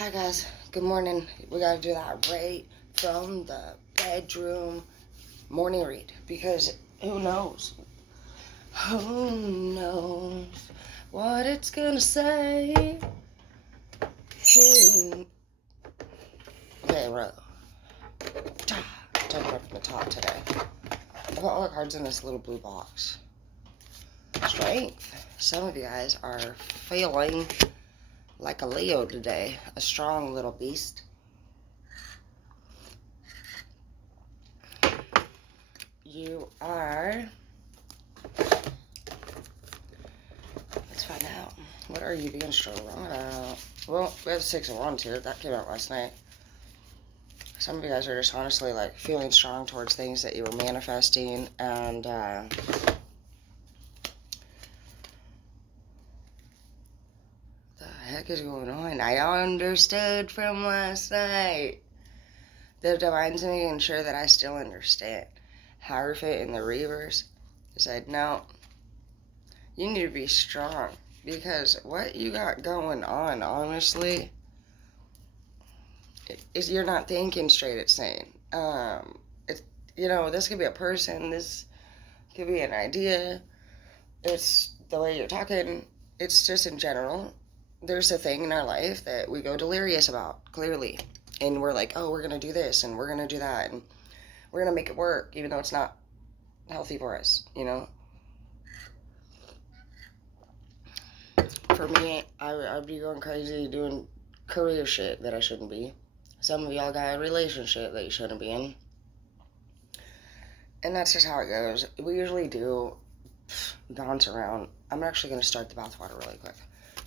Hi guys, good morning. We gotta do that right from the bedroom morning read because who knows? Who knows what it's gonna say? Okay, row. Talking about from the top today. I put all the cards in this little blue box. Strength. Some of you guys are feeling like a Leo today, a strong little beast. You are. Let's find out. What are you being strong about? Well, we have 6 of Wands here. That came out last night. Some of you guys are just honestly like feeling strong towards things that you were manifesting, and the heck is going on? I understood from last night. The Divine's making sure that I still understand. Hierophant in the reverse said, no, you need to be strong because what you got going on, honestly, is you're not thinking straight. It's saying, it's, this could be a person, this could be an idea, it's the way you're talking, it's just in general. There's a thing in our life that we go delirious about, clearly, and we're like, oh, we're gonna do this and we're gonna do that and we're gonna make it work, even though it's not healthy for us, For me, I'd be going crazy doing career shit that I shouldn't be. Some of y'all got a relationship that you shouldn't be in. And that's just how it goes. We usually do bounce around. I'm actually going to start the bathwater really quick.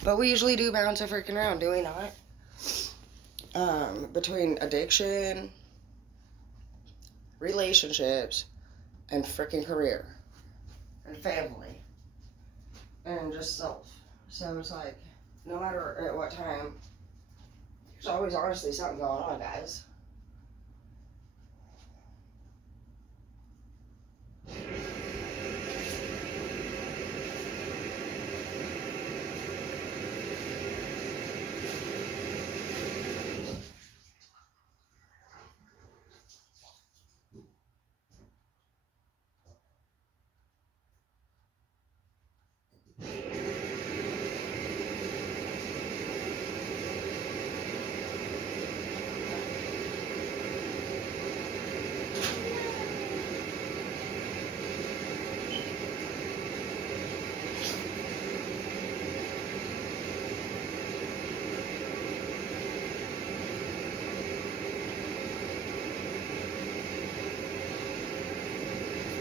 But we usually do bounce a freaking around, do we not? Between addiction, relationships, and freaking career, and family, and just self. So it's like, no matter at what time, there's always honestly something going on, guys.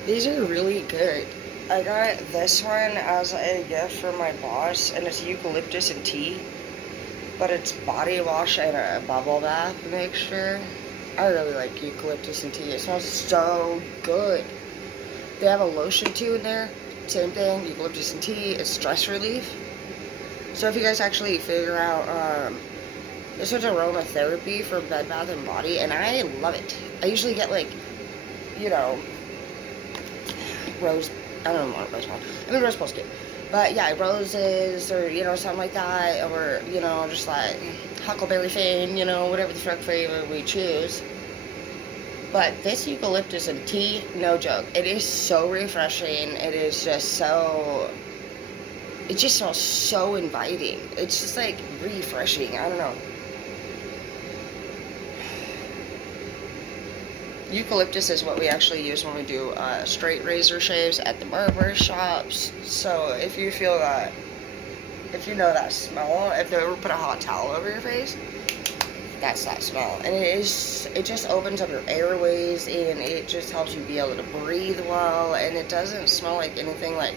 These are really good. I got this one as a gift from my boss, and it's eucalyptus and tea, but it's body wash and a bubble bath mixture. I really like eucalyptus and tea. It smells so good. They have a lotion too in there. Same thing, eucalyptus and tea. It's stress relief. So if you guys actually figure out, this one's aromatherapy for Bed Bath & Body, and I love it. I usually get rose, I don't know what rose smells. I mean, rose smells good. But yeah, roses or, something like that, or, just like Huckleberry Fane, whatever the frick flavor we choose. But this eucalyptus and tea, no joke, it is so refreshing. It is just so, it just smells so inviting. It's just like refreshing. I don't know. Eucalyptus is what we actually use when we do straight razor shaves at the barber shops. So if you feel that, if you know that smell, if they ever put a hot towel over your face, that's that smell. And it just opens up your airways, and it just helps you be able to breathe well, and it doesn't smell like anything like,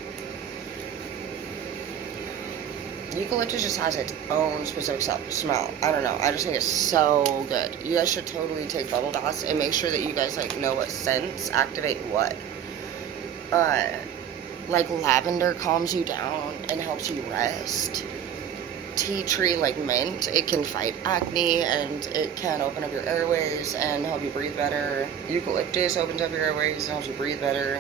eucalyptus just has its own specific smell. I don't know. I just think it's so good. You guys should totally take bubble baths and make sure that you guys know what scents activate what. Like lavender calms you down and helps you rest. Tea tree like mint, it can fight acne and it can open up your airways and help you breathe better. Eucalyptus opens up your airways and helps you breathe better.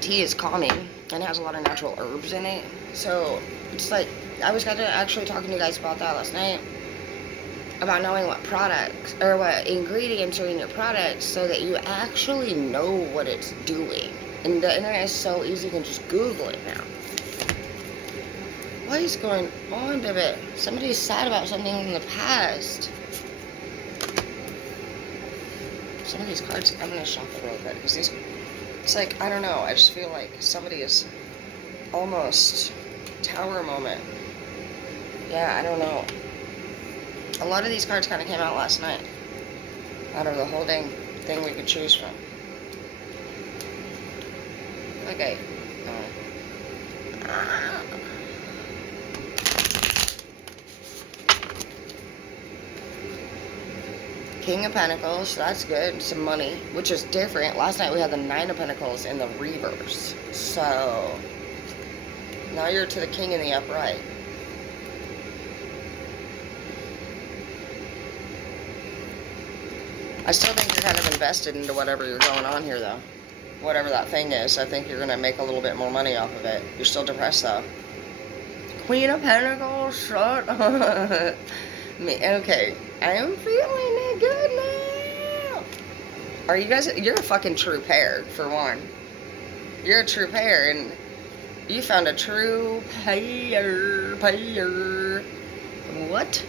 Tea is calming and has a lot of natural herbs in it, so it's like I was actually talking to you guys about that last night. About knowing what products or what ingredients are in your products so that you actually know what it's doing. And the internet is so easy, you can just Google it now. What is going on, baby? Somebody's sad about something in the past. Some of these cards, I'm going to shuffle real quick. Because these, it's like, I don't know. I just feel like somebody is almost tower moment. Yeah, I don't know. A lot of these cards kind of came out last night. Out of the whole dang thing we could choose from. Okay. King of Pentacles, so that's good. Some money, which is different. Last night we had the Nine of Pentacles in the reverse. So, now you're to the King in the upright. I still think you're kind of invested into whatever you're going on here, though. Whatever that thing is, I think you're going to make a little bit more money off of it. You're still depressed, though. Queen of Pentacles, shut up. Okay, I am feeling it good now. Are you guys, you're a fucking true pair, for one. You're a true pair, and you found a true pair. What?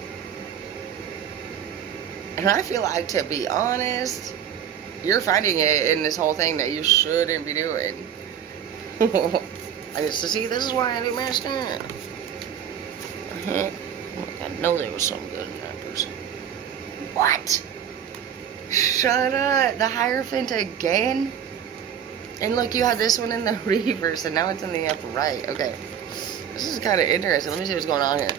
And I feel like, to be honest, you're finding it in this whole thing that you shouldn't be doing. I used to see, this is why I do my stuff. I know there was something good in that person. What? Shut up. The Hierophant again? And look, you had this one in the reverse, and now it's in the upright. Okay. This is kind of interesting. Let me see what's going on here.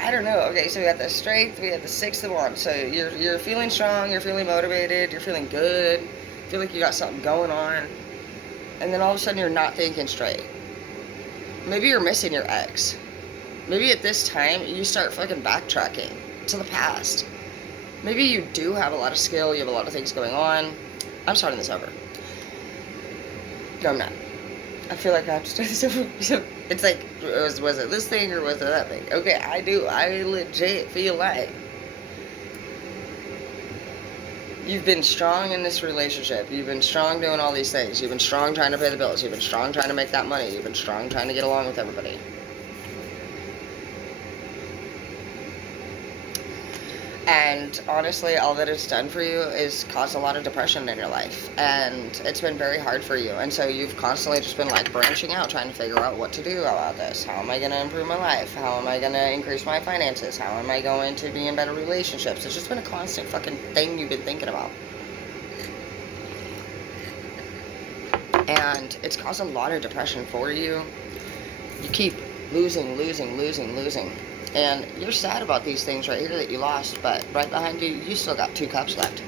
I don't know. Okay, so we got the Strength, we had the Six of Wands. So you're feeling strong, you're feeling motivated, you're feeling good, feel like you got something going on, and then all of a sudden you're not thinking straight. Maybe you're missing your ex. Maybe at this time you start fucking backtracking to the past. Maybe you do have a lot of skill, you have a lot of things going on. I'm starting this over. No, I'm not. I feel like I have to start this over. It's like, was it this thing or was it that thing? Okay, I do. I legit feel like you've been strong in this relationship. You've been strong doing all these things. You've been strong trying to pay the bills. You've been strong trying to make that money. You've been strong trying to get along with everybody. And honestly, all that it's done for you is cause a lot of depression in your life. And it's been very hard for you. And so you've constantly just been like branching out, trying to figure out what to do about this. How am I going to improve my life? How am I going to increase my finances? How am I going to be in better relationships? It's just been a constant fucking thing you've been thinking about. And it's caused a lot of depression for you. You keep losing. And you're sad about these things right here that you lost, but right behind you, you still got 2 cups left.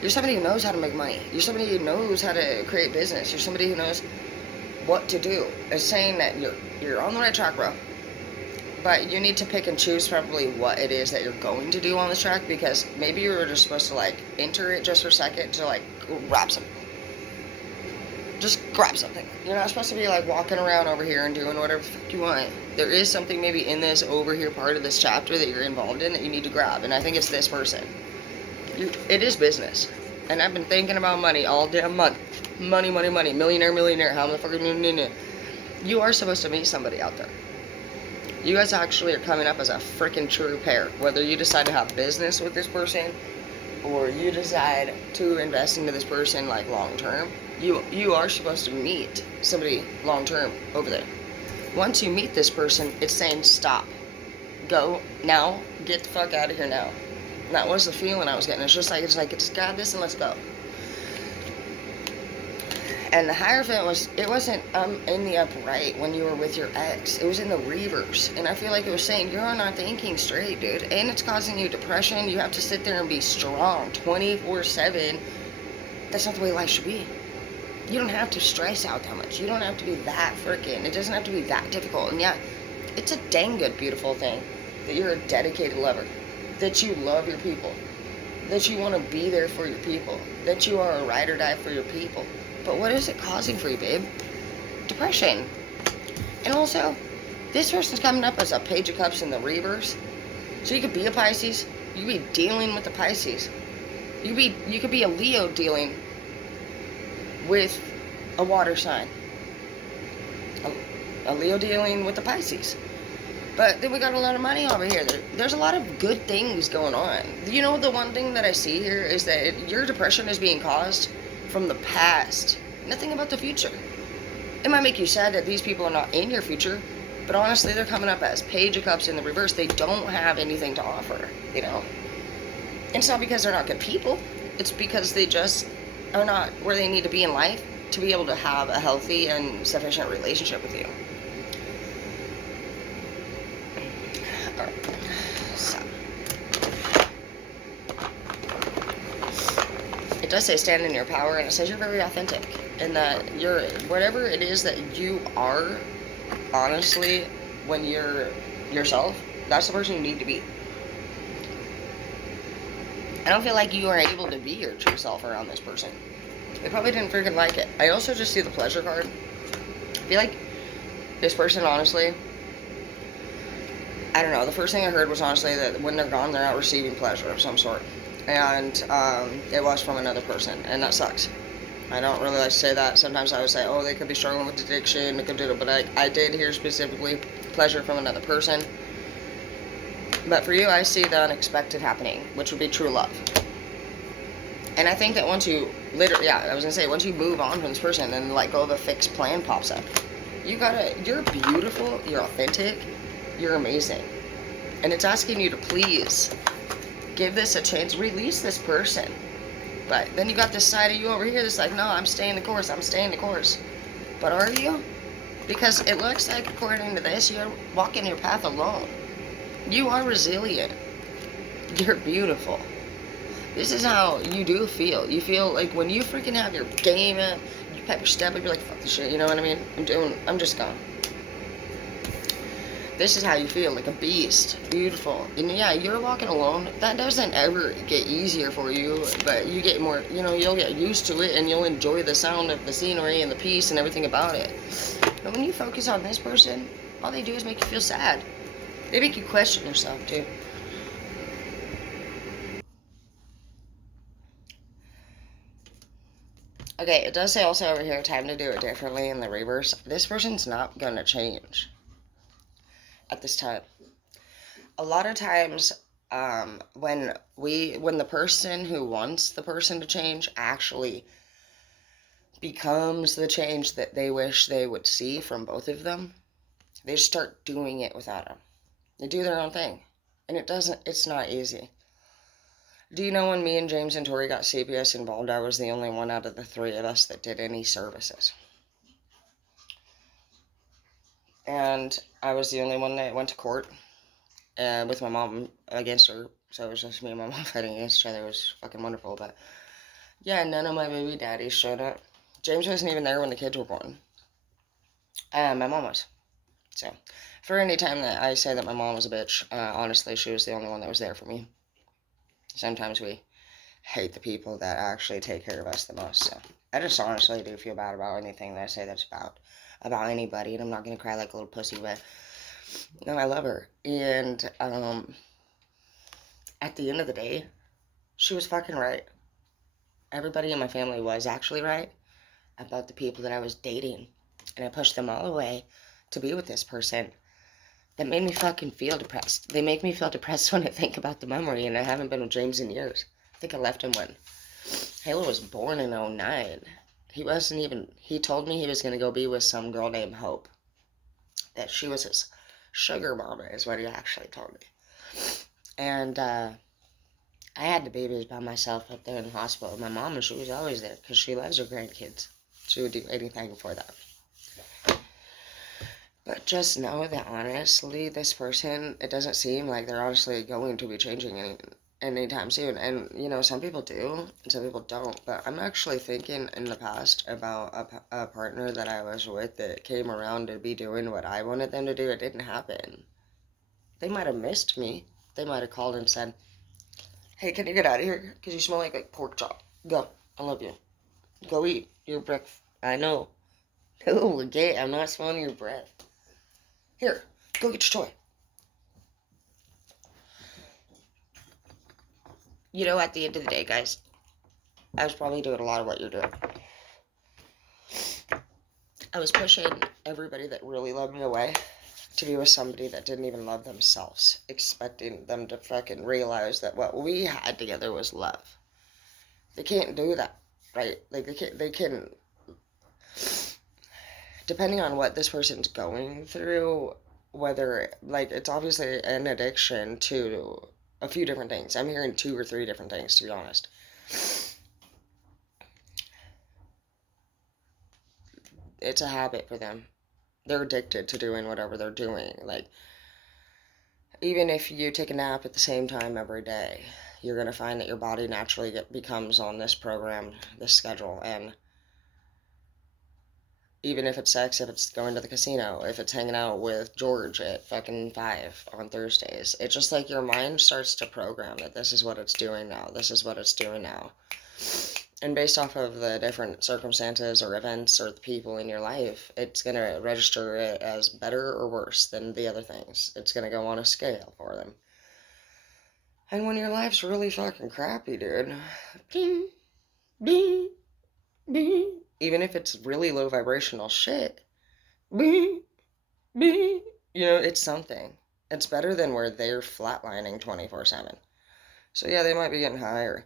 You're somebody who knows how to make money. You're somebody who knows how to create business. You're somebody who knows what to do. It's saying that you're on the right track, bro. But you need to pick and choose probably what it is that you're going to do on this track, because maybe you were just supposed to like enter it just for a second to like grab something. Just grab something. You're not supposed to be like walking around over here and doing whatever the fuck you want. There is something maybe in this over here part of this chapter that you're involved in that you need to grab, and I think it's this person. It is business. And I've been thinking about money all damn month. Money. Millionaire. How the fuck you are supposed to meet somebody out there. You guys actually are coming up as a freaking true pair. Whether you decide to have business with this person or you decide to invest into this person like long term, you are supposed to meet somebody long term over there. Once you meet this person, it's saying stop. Go now. Get the fuck out of here now. And that was the feeling I was getting. It's like just grab this and let's go. And the Hierophant wasn't in the upright when you were with your ex. It was in the reverse. And I feel like it was saying, you're not thinking straight, dude. And it's causing you depression. You have to sit there and be strong 24/7. That's not the way life should be. You don't have to stress out that much. You don't have to be that freaking. It doesn't have to be that difficult. And yeah, it's a dang good, beautiful thing that you're a dedicated lover. that you love your people, that you want to be there for your people, that you are a ride or die for your people. But what is it causing for you, babe? Depression. And also, this person's coming up as a Page of Cups in the reverse. So you could be a Pisces, you could be dealing with the Pisces. You could be a Leo dealing with a water sign. A Leo dealing with the Pisces. But then we got a lot of money over here. There's a lot of good things going on. You know, the one thing that I see here is that your depression is being caused from the past. Nothing about the future. It might make you sad that these people are not in your future, but honestly, they're coming up as Page of Cups in the reverse. They don't have anything to offer, you know? It's not because they're not good people. It's because they just are not where they need to be in life to be able to have a healthy and sufficient relationship with you. So, it does say stand in your power, and it says you're very authentic, and that you're whatever it is that you are, honestly, when you're yourself, that's the person you need to be. I don't feel like you are able to be your true self around this person. They probably didn't freaking like it. I also just see the pleasure card. I feel like this person, honestly, I don't know. The first thing I heard was honestly that when they're gone, they're not receiving pleasure of some sort. And it was from another person, and that sucks. I don't really like to say that. Sometimes I would say, oh, they could be struggling with addiction, they could do it, but I did hear specifically pleasure from another person. But for you, I see the unexpected happening, which would be true love. And I think that once you once you move on from this person and let go of a fixed plan pops up, you're beautiful, you're authentic, you're amazing. And it's asking you to please give this a chance, release this person. But then you got this side of you over here that's like, no, I'm staying the course. But are you? Because it looks like, according to this, you're walking your path alone. You are resilient. You're beautiful. This is how you do feel. You feel like when you freaking have your game up, you pep your step up, you're like, fuck this shit, you know what I mean? I'm just gone. This is how you feel, like a beast. Beautiful. And yeah, you're walking alone. That doesn't ever get easier for you, but you get more, you'll get used to it and you'll enjoy the sound of the scenery and the peace and everything about it. But when you focus on this person, all they do is make you feel sad. They make you question yourself, too. Okay, it does say also over here, time to do it differently in the reverse. This person's not going to change at this time. A lot of times, when the person who wants the person to change actually becomes the change that they wish they would see from both of them, they just start doing it without them. They do their own thing. And it's not easy. Do you know when me and James and Tori got CPS involved, I was the only one out of the three of us that did any services. And I was the only one that went to court with my mom against her. So it was just me and my mom fighting against each other. It was fucking wonderful. But yeah, none of my baby daddies showed up. James wasn't even there when the kids were born. My mom was. So for any time that I say that my mom was a bitch, honestly, she was the only one that was there for me. Sometimes we hate the people that actually take care of us the most. So I just honestly do feel bad about anything that I say that's about anybody, and I'm not gonna cry like a little pussy, but no, I love her. And at the end of the day, she was fucking right. Everybody in my family was actually right about the people that I was dating, and I pushed them all away to be with this person that made me fucking feel depressed. They make me feel depressed when I think about the memory, and I haven't been with James in years. I think I left him when Halo was born in 2009. He told me he was going to go be with some girl named Hope. That she was his sugar mama is what he actually told me. And I had the babies by myself up there in the hospital. My mom, she was always there because she loves her grandkids. She would do anything for them. But just know that honestly, this person, it doesn't seem like they're honestly going to be changing anytime soon. And, some people do, and some people don't. But I'm actually thinking in the past about a partner that I was with that came around to be doing what I wanted them to do. It didn't happen. They might have missed me. They might have called and said, Hey, can you get out of here? Because you smell like pork chop. Go. I love you. Go eat your breakfast. I know. No, okay, I'm not smelling your breath. Here, go get your toy. You know, at the end of the day, guys, I was probably doing a lot of what you're doing. I was pushing everybody that really loved me away to be with somebody that didn't even love themselves, expecting them to fucking realize that what we had together was love. They can't do that, right? Like, they can, depending on what this person's going through, whether, like, it's obviously an addiction to a few different things. I'm hearing 2 or 3 different things, to be honest. It's a habit for them. They're addicted to doing whatever they're doing. Like, even if you take a nap at the same time every day, you're going to find that your body naturally becomes on this program, this schedule. And even if it's sex, if it's going to the casino, if it's hanging out with George at fucking 5 on Thursdays, it's just like your mind starts to program that this is what it's doing now. This is what it's doing now. And based off of the different circumstances or events or the people in your life, it's going to register it as better or worse than the other things. It's going to go on a scale for them. And when your life's really fucking crappy, dude, ding, ding, ding, even if it's really low vibrational shit, ding, ding, you know, it's something. It's better than where they're flatlining 24/7. So yeah, they might be getting higher.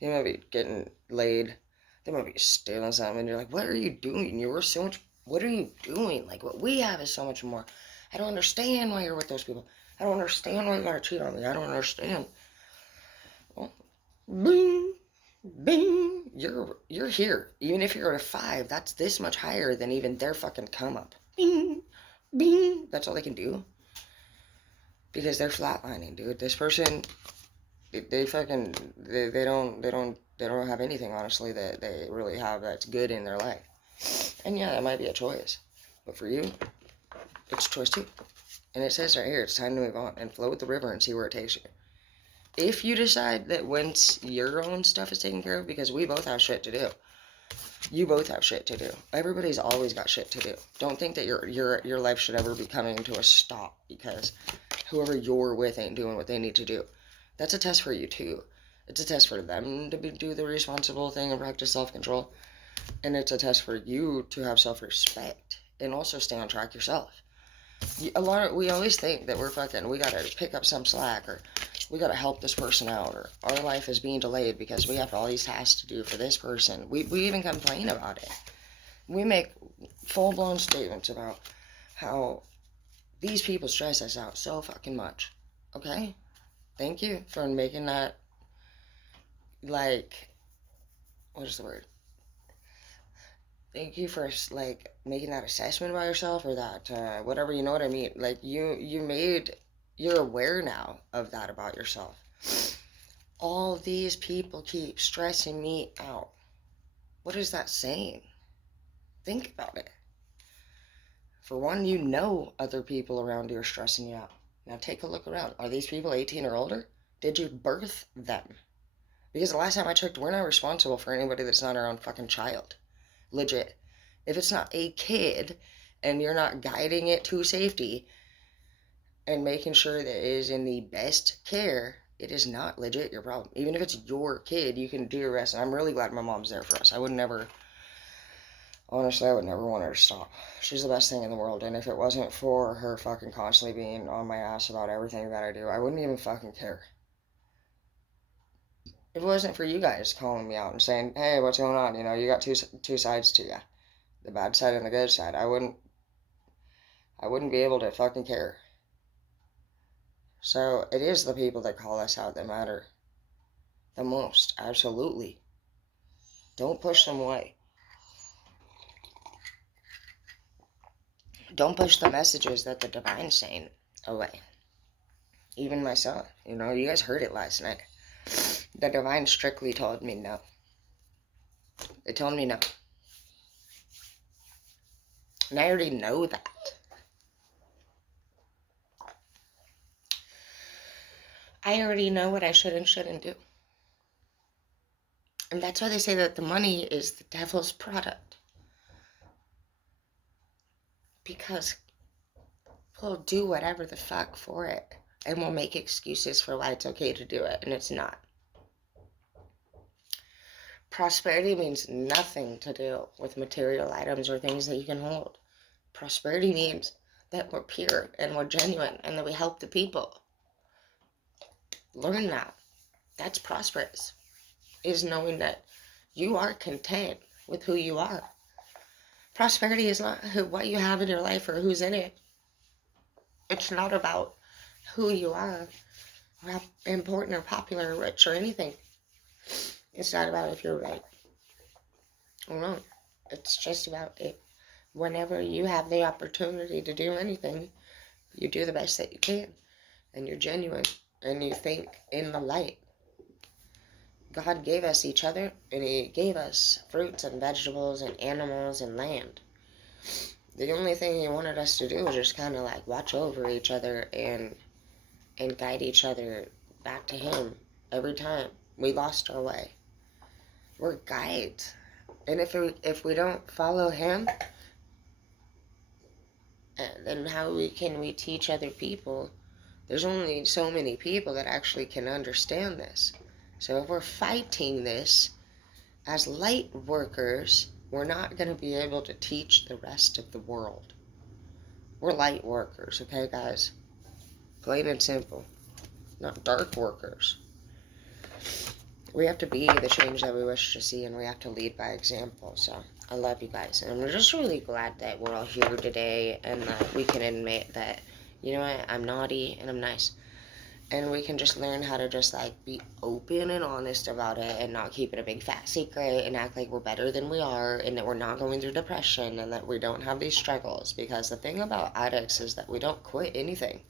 They might be getting laid. They might be stealing something. And you're like, what are you doing? You were so much. What are you doing? Like, what we have is so much more. I don't understand why you're with those people. I don't understand why you gotta cheat on me. I don't understand. Well, bing, bing. You're here. Even if you're at a 5, that's this much higher than even their fucking come up. Bing, bing. That's all they can do. Because they're flatlining, dude. This person, they fucking, they don't have anything, honestly, that they really have that's good in their life. And yeah, that might be a choice. But for you, it's a choice too. And it says right here, it's time to move on and flow with the river and see where it takes you. If you decide that once your own stuff is taken care of, because we both have shit to do. You both have shit to do. Everybody's always got shit to do. Don't think that your life should ever be coming to a stop because whoever you're with ain't doing what they need to do. That's a test for you too. It's a test for them to do the responsible thing and practice self-control. And it's a test for you to have self-respect and also stay on track yourself. We always think that we gotta pick up some slack or we gotta help this person out or our life is being delayed because we have all these tasks to do for this person. We even complain about it. We make full-blown statements about how these people stress us out so fucking much. Okay? Thank you for making that, like, what is the word? Thank you for, like, making that assessment about yourself or that, whatever, you know what I mean? Like, you're aware now of that about yourself. All these people keep stressing me out. What is that saying? Think about it. For one, you know other people around you are stressing you out. Now take a look around. Are these people 18 or older? Did you birth them? Because the last time I checked, we're not responsible for anybody that's not our own fucking child. Legit. If it's not a kid and you're not guiding it to safety and making sure that it is in the best care, it is not legit your problem. Even if it's your kid, you can do your rest. And I'm really glad my mom's there for us. Honestly, I would never want her to stop. She's the best thing in the world. And if it wasn't for her fucking constantly being on my ass about everything that I do, I wouldn't even fucking care. If it wasn't for you guys calling me out and saying, hey, what's going on? You know, you got two sides to you. The bad side and the good side. I wouldn't be able to fucking care. So it is the people that call us out that matter the most. Absolutely. Don't push them away. Don't push the messages that the divine's saying away. Even myself. You know, you guys heard it last night. The divine strictly told me no. They told me no. And I already know that. I already know what I should and shouldn't do. And that's why they say that the money is the devil's product. Because we'll do whatever the fuck for it. And we'll make excuses for why it's okay to do it, and it's not. Prosperity means nothing to do with material items or things that you can hold. Prosperity means that we're pure and we're genuine and that we help the people. Learn that. That's prosperous. Is knowing that you are content with who you are. Prosperity is not what you have in your life or who's in it. It's not about who you are or how important or popular or rich or anything. It's not about if you're right or wrong. It's just about it. Whenever you have the opportunity to do anything, you do the best that you can. And you're genuine. And you think in the light. God gave us each other. And He gave us fruits and vegetables and animals and land. The only thing He wanted us to do was just kind of like watch over each other and guide each other back to Him every time we lost our way. We're guides. And if we don't follow Him, then how can we teach other people? There's only so many people that actually can understand this. So if we're fighting this as light workers, we're not going to be able to teach the rest of the world. We're light workers, okay, guys? Plain and simple. Not dark workers. We have to be the change that we wish to see, and we have to lead by example. So I love you guys, and I'm just really glad that we're all here today and that we can admit that, you know what, I'm naughty and I'm nice. And we can just learn how to just like be open and honest about it and not keep it a big fat secret and act like we're better than we are and that we're not going through depression and that we don't have these struggles. Because the thing about addicts is that we don't quit anything.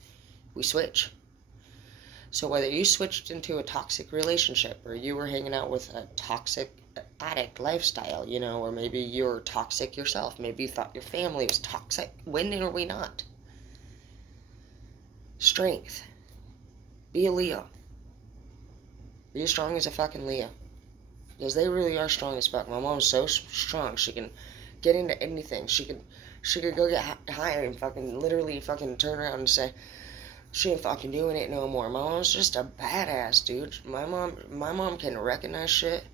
We switch. So whether you switched into a toxic relationship or you were hanging out with a toxic addict lifestyle, you know, or maybe you're toxic yourself. Maybe you thought your family was toxic. When are we not? Strength. Be a Leo. Be as strong as a fucking Leo. Because they really are strong as fuck. My mom's so strong. She can get into anything. She could go get high and fucking literally fucking turn around and say, she ain't fucking doing it no more. My mom's just a badass, dude. My mom can recognize shit.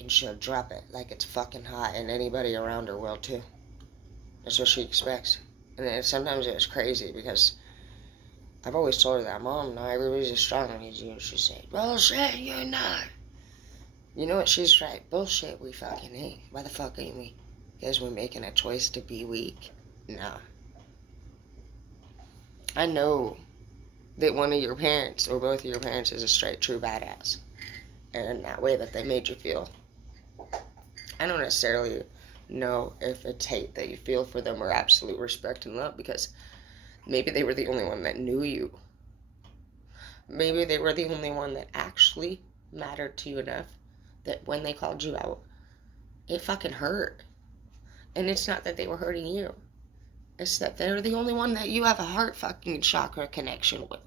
And she'll drop it like it's fucking hot. And anybody around her will too. That's what she expects. And then sometimes it's crazy because I've always told her that, Mom, not everybody's as strong as you. She said, bullshit, you're not. You know what? She's right. Bullshit, we fucking ain't. Why the fuck ain't we? Because we're making a choice to be weak. Nah. I know that one of your parents or both of your parents is a straight true badass. And in that way that they made you feel. I don't necessarily know if it's hate that you feel for them or absolute respect and love, because maybe they were the only one that knew you. Maybe they were the only one that actually mattered to you enough that when they called you out, it fucking hurt. And it's not that they were hurting you. It's that they're the only one that you have a heart fucking chakra connection with.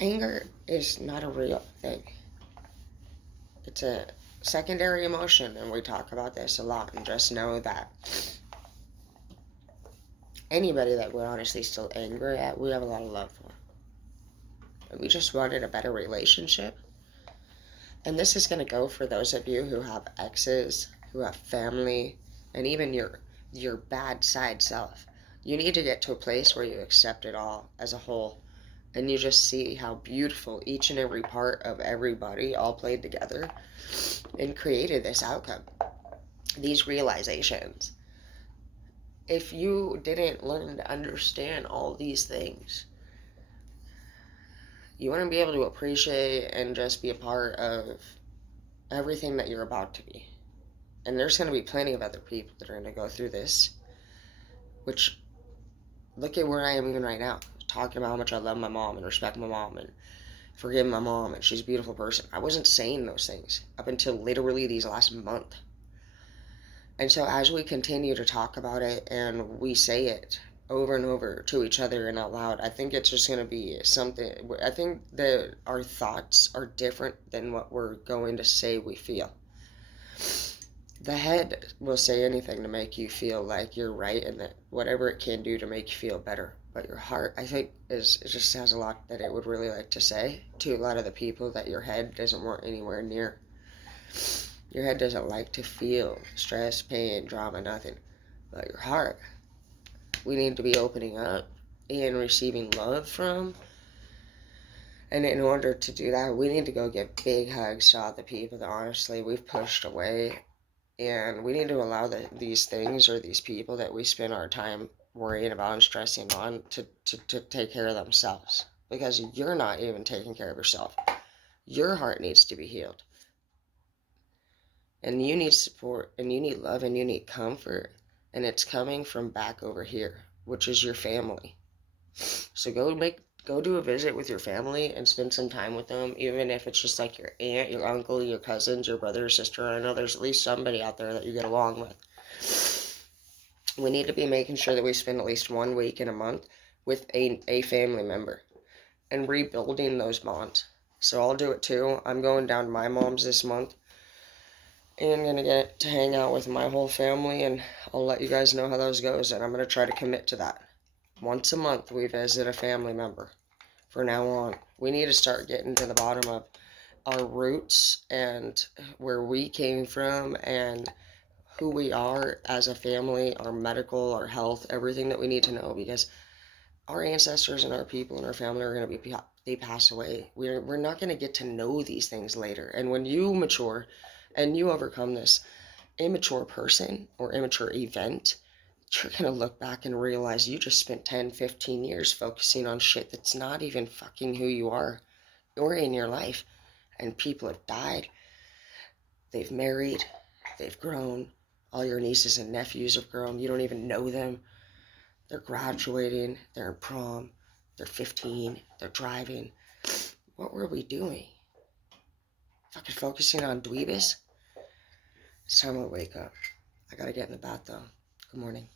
Anger is not a real thing. It's a secondary emotion, and we talk about this a lot. And just know that anybody that we're honestly still angry at, we have a lot of love for. And we just wanted a better relationship. And this is going to go for those of you who have exes, who have family, and even your bad side self. You need to get to a place where you accept it all as a whole. And you just see how beautiful each and every part of everybody all played together and created this outcome. These realizations. If you didn't learn to understand all these things, you want to be able to appreciate and just be a part of everything that you're about to be. And there's going to be plenty of other people that are going to go through this. Which, look at where I am even right now. Talking about how much I love my mom and respect my mom and forgive my mom and she's a beautiful person. I wasn't saying those things up until literally these last month. And so as we continue to talk about it and we say it, over and over to each other and out loud. I think it's just going to be something. I think that our thoughts are different than what we're going to say we feel. The head will say anything to make you feel like you're right and that whatever it can do to make you feel better. But your heart, I think, is it just has a lot that it would really like to say to a lot of the people that your head doesn't want anywhere near. Your head doesn't like to feel stress, pain, drama, nothing. But your heart, we need to be opening up and receiving love from. And in order to do that, we need to go give big hugs to all the people that honestly we've pushed away. And we need to allow these things or these people that we spend our time worrying about and stressing on to take care of themselves. Because you're not even taking care of yourself. Your heart needs to be healed. And you need support and you need love and you need comfort. And it's coming from back over here, which is your family. So go do a visit with your family and spend some time with them, even if it's just like your aunt, your uncle, your cousins, your brother or sister. I know there's at least somebody out there that you get along with. We need to be making sure that we spend at least 1 week in a month with a family member and rebuilding those bonds. So I'll do it too. I'm going down to my mom's this month and I'm going to get to hang out with my whole family, and I'll let you guys know how those goes, and I'm going to try to commit to that. Once a month, we visit a family member. From now on, we need to start getting to the bottom of our roots and where we came from and who we are as a family, our medical, our health, everything that we need to know, because our ancestors and our people and our family are going to be, they pass away. We're not going to get to know these things later. And when you mature and you overcome this immature person or immature event, you're going to look back and realize you just spent 10, 15 years focusing on shit that's not even fucking who you are or in your life. And people have died. They've married. They've grown. All your nieces and nephews have grown. You don't even know them. They're graduating. They're in prom. They're 15. They're driving. What were we doing? Fucking focusing on dweebus? It's time to wake up. I gotta get in the bath though. Good morning.